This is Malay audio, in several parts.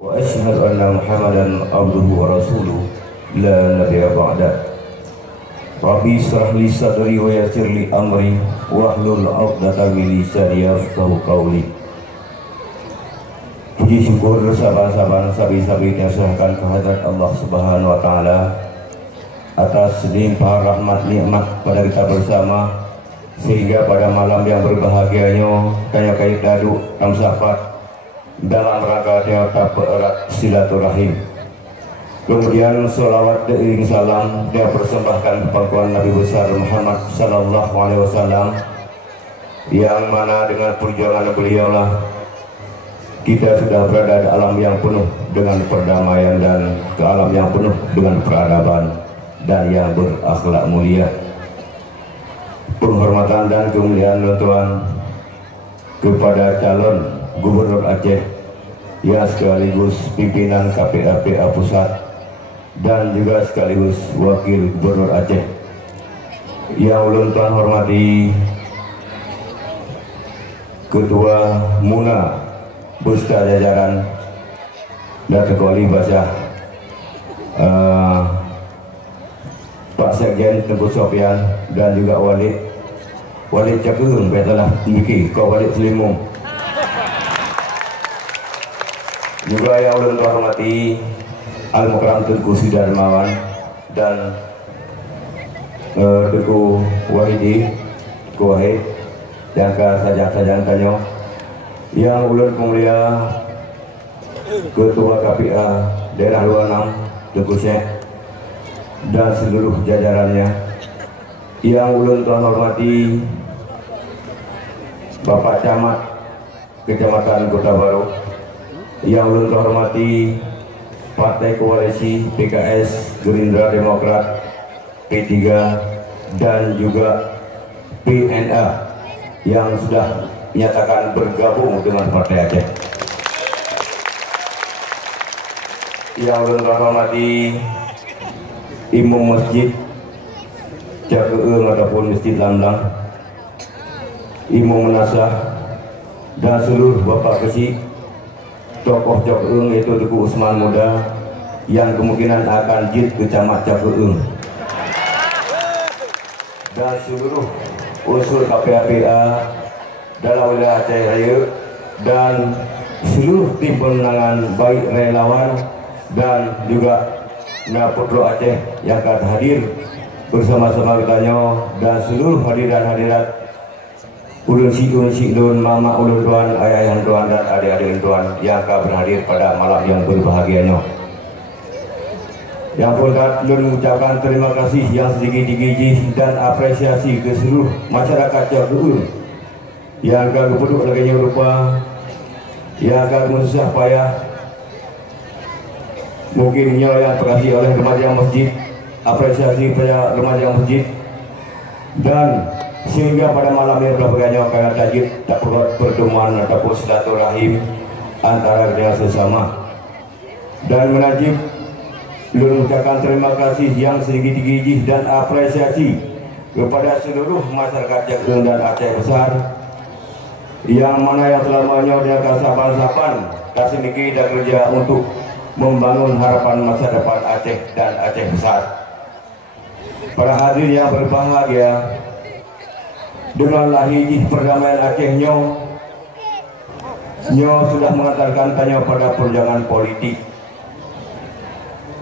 وأشهد أن محمدا عبده ورسوله لا نبي بعده ربي اشرح لي صدري ويسر لي أمري واحلل عقدة من lisani yafqahu qawli. Puji syukur saban-saban sabi-sabi nyasahkan kehadirat Allah Subhanahu wa taala atas limpah rahmat nikmat pada kita bersama, sehingga pada malam yang berbahagianya kaya kait dadu namsapat dalam rangka nyata pererat silaturahim. Kemudian sholawat dan salam dia persembahkan pangkuan Nabi besar Muhammad sallallahu alaihi wasallam, yang mana dengan perjuangan beliaulah kita sudah berada di alam yang penuh dengan perdamaian dan ke alam yang penuh dengan peradaban dan yang berakhlak mulia. Penghormatan dan kemuliaan Tuhan kepada calon Gubernur Aceh yang sekaligus pimpinan KPAPA Pusat dan juga sekaligus Wakil Gubernur Aceh yang ulun tuan hormati Ketua Muna beserta jajaran dan Ketua Basah Pak Sekjen Tengku Sofian dan juga Walid Cakeung betalah Miki kau Walid Selimung, juga yang ulun tuan hormati Al-Mukram Tengku Sudarmawan dan Tengku Wahidi Wahid yang sajak-sajak kanyo, yang ulun pemulia Ketua KPA Daerah 26 Tengku Syekh dan seluruh jajarannya, yang ulun tuan hormati Bapak Camat Kecamatan Kota Baru, yang ulun tuan hormati Partai Koalisi PKS, Gerindra, Demokrat, P3 dan juga PNA yang sudah menyatakan bergabung dengan Partai Aceh, yang ulun tuan hormati Imam Masjid Cakeung ataupun Masjid Landang, Imam Menasah dan seluruh Bapak Kesi tokoh Cakeung yaitu Tuku Usman Muda yang kemungkinan akan jid ke Camat Cakeung, dan seluruh unsur KPAPA dalam wilayah Aceh Raya dan seluruh tim pemenangan baik relawan dan juga Naputro Aceh yang akan hadir bersama-sama kitanya, dan seluruh hadiran hadirat ulun si-ulun, mama ulun tuan, ayah tuan dan adik-adik tuan yang akan berhadir pada malam yang berbahagianya. Yang pun ulun mengucapkan terima kasih yang setinggi-tinggi dan apresiasi ke seluruh masyarakat Cakeung yang akan berpeduk lagi rupa, yang akan bersusah payah, mungkin yang terkasih oleh remaja masjid, apresiasi pada remaja masjid, dan sehingga pada malam yang berbahagia akan tajid tak perlu pertemuan ataupun silaturahim antara dengan sesama, dan menajib ulun mengucapkan terima kasih yang setinggi-tinggi dan apresiasi kepada seluruh masyarakat Cakeung dan Aceh Besar, yang mana yang telah menyediakan saban-saban kasih niki dan kerja untuk membangun harapan masa depan Aceh dan Aceh Besar. Para hadirin yang berbahagia, dengan lahir perdamaian Aceh nyo sudah mengantarkan tanya pada perjuangan politik,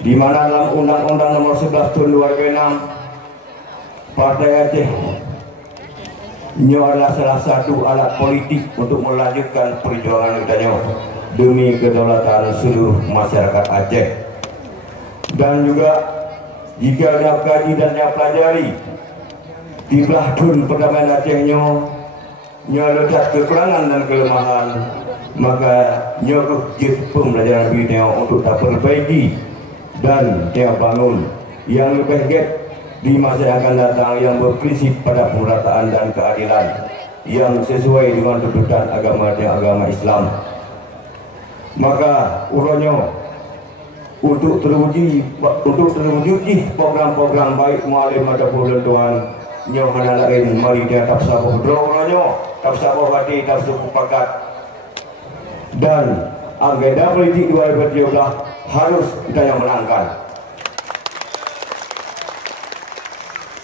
di mana dalam Undang-Undang Nomor 11 Tahun 2006 Partai Aceh nyo adalah salah satu alat politik untuk melanjutkan perjuangan kita demi kedaulatan seluruh masyarakat Aceh. Dan juga jika dia kaji dan dia pelajari di belahun perdamaian Aceh nyo letak kekurangan dan kelemahan, maka nyo jid pembelajaran video untuk tak perbaiki dan dia bangun yang lebih baik di masa yang akan datang, yang berprinsip pada pemerataan dan keadilan yang sesuai dengan tuntutan agama dan agama Islam. Maka uronyo untuk terwujud program-program baik mualim ataupun tuan nyo hana lain mari dia tak sabuh uronyo tak sabuh hati tak sabuh pakat, dan agenda politik 2017 harus kita yang menangkan.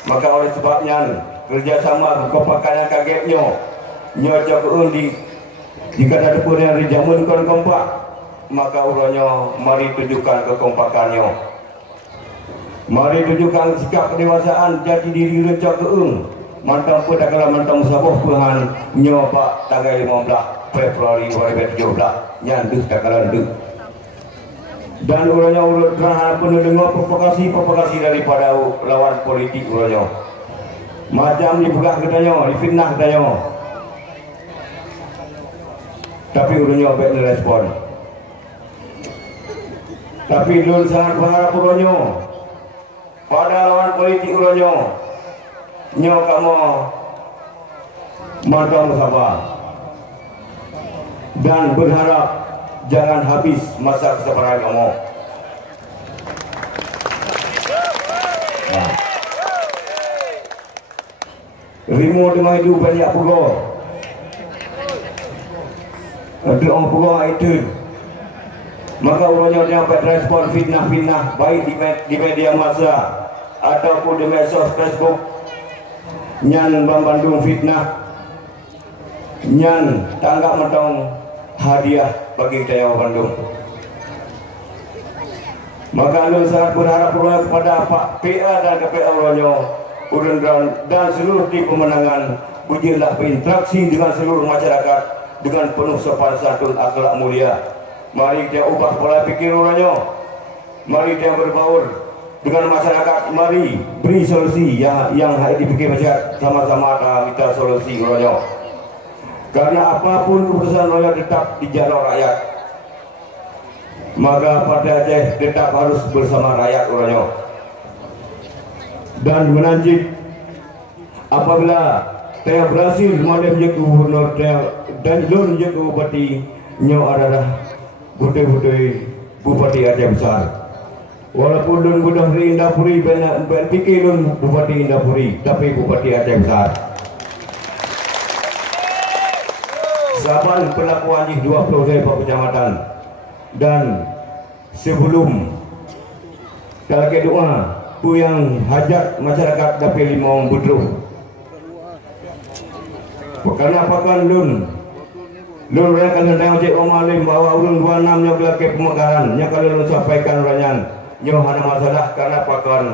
Maka oleh sebabnya kerjasama kekompakan yang kagetnya nyocokeun di kata tepun yang dijamun kon kompak, maka uranya mari tunjukkan kekompakannya, mari tunjukkan sikap kedewasaan jati diri nyocokeun mantang pun tak kalah mantang sabuh Tuhan nyo pak tanggal 15 Februari 2017 nyanduh tak kalah duk. Dan uranya urut terhadap penuh dengar provokasi daripada lawan politik uranya. Macam dibuka katanya, difitnah katanya. Tapi uranya baik direspon. Tapi dulu sangat berharap uranya pada lawan politik uranya. Nyo kamu matang sabar dan berharap jangan habis masa kesabaran kamu. Rimu dengan hidup banyak pegawai. Ada orang pegawai itu. Maka orangnya dapat respon fitnah-fitnah baik di media massa ataupun di medsos Facebook. Nyan Bandung fitnah, nyan tanggap mentong hadiah bagi Jawa Bandung. Maka lu sangat berharap kepada Pak PA dan KPA Ronyo Urun dan seluruh tim pemenangan ujilah berinteraksi dengan seluruh masyarakat dengan penuh sopan santun akhlak mulia. Mari kita ubah pola pikir Ronyo, mari kita berbaur dengan masyarakat, mari beri solusi yang dipikir masyarakat, sama-sama kita solusi Ronyo. Karena apapun keputusan Ronyo tetap di jalur rakyat, maka Partai Aceh tetap harus bersama rakyat Ronyo. Dan menanjik apabila saya berhasil menjadi gubernur dan lun menjadi bupati, nyo adalah putih-putih bupati Aceh besar. Walaupun lun budak di Indapuri berpikir lun bupati Indapuri, tapi bupati Aceh besar. Saban pelakuan 20 kecamatan dan sebelum kalau ke doa pu yang hajat masyarakat dapat 5 budruh. Karena apakan lun orang kan hendak cek omalim bahawa ulun 26 nya belake pemekaran nya kalau lun sampaikan ranyan nyo hana masalah karena apakan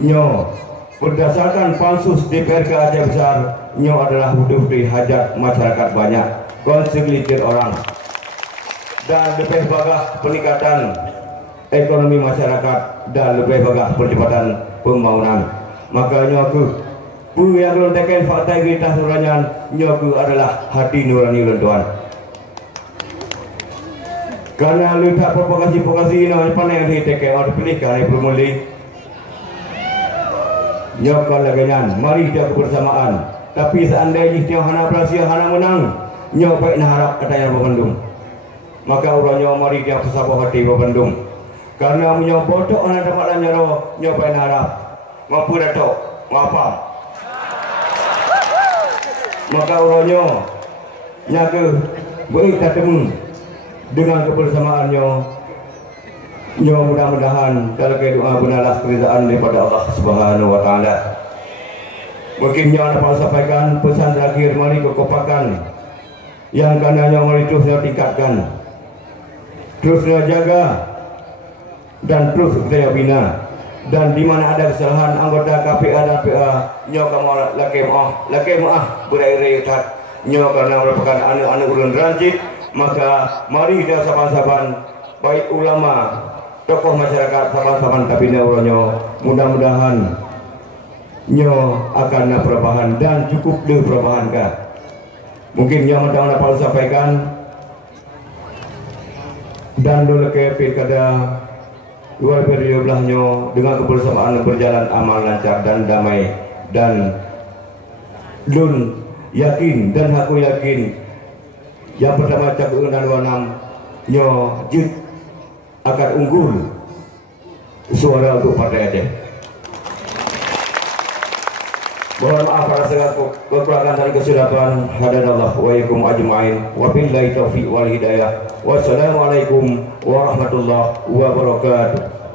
nyo berdasarkan pansus DPRK Aceh besar nyo adalah butuh-butuh hajat masyarakat banyak konsegelintir orang dan lebih bagah peningkatan ekonomi masyarakat dan lebih bagah percepatan pembangunan. Makanya aku pu yang belum tekan fakta kita suranyan nyoku adalah hati nurani Tuhan. Karena lihat provokasi ini apa yang ditekan orang pilih kali bermuli nyokan lagian mari kita kebersamaan. Tapi seandainya dia hana berhasil hana menang nyopek nak harap katanya Bandung, maka urangnya mari dia kesabah hati Bandung. Karena punya bodoh orang dapat nyaro nyobain harap mampu datuk ngapa maka orangnya nyaga boleh ketemu dengan kebersamaannya nyo mudah-mudahan dalam doa benalah keridaan daripada Allah Subhanahu wa taala. Mungkin nyo dapat sampaikan pesan terakhir mari kekompakan yang kananya mari terus tingkatkan, terus jaga dan terus kita bina. Dan di mana ada kesalahan anggota KPA dan PA nyo kamu laki maaf berai-rai tat nyo karena merupakan anak-anak ulun transit, maka mari kita saban-saban baik ulama tokoh masyarakat saban-saban kabina ulanyo mudah-mudahan nyo akan ada perubahan dan cukup le perubahan kah. Mungkin yang mendapat dapat sampaikan dan dulu ke pilkada 2017 dengan kebersamaan berjalan aman lancar dan damai, dan lun yakin dan aku yakin yang pertama Cakuun dan 26 nyo jut akan unggul suara untuk Partai Aceh. Mohon maaf atas segala kekurangan dan kesilapan. Hadanallah wa iyyakum ajmain. Wabillahi taufiq wal hidayah. Wassalamualaikum warahmatullahi wabarakatuh.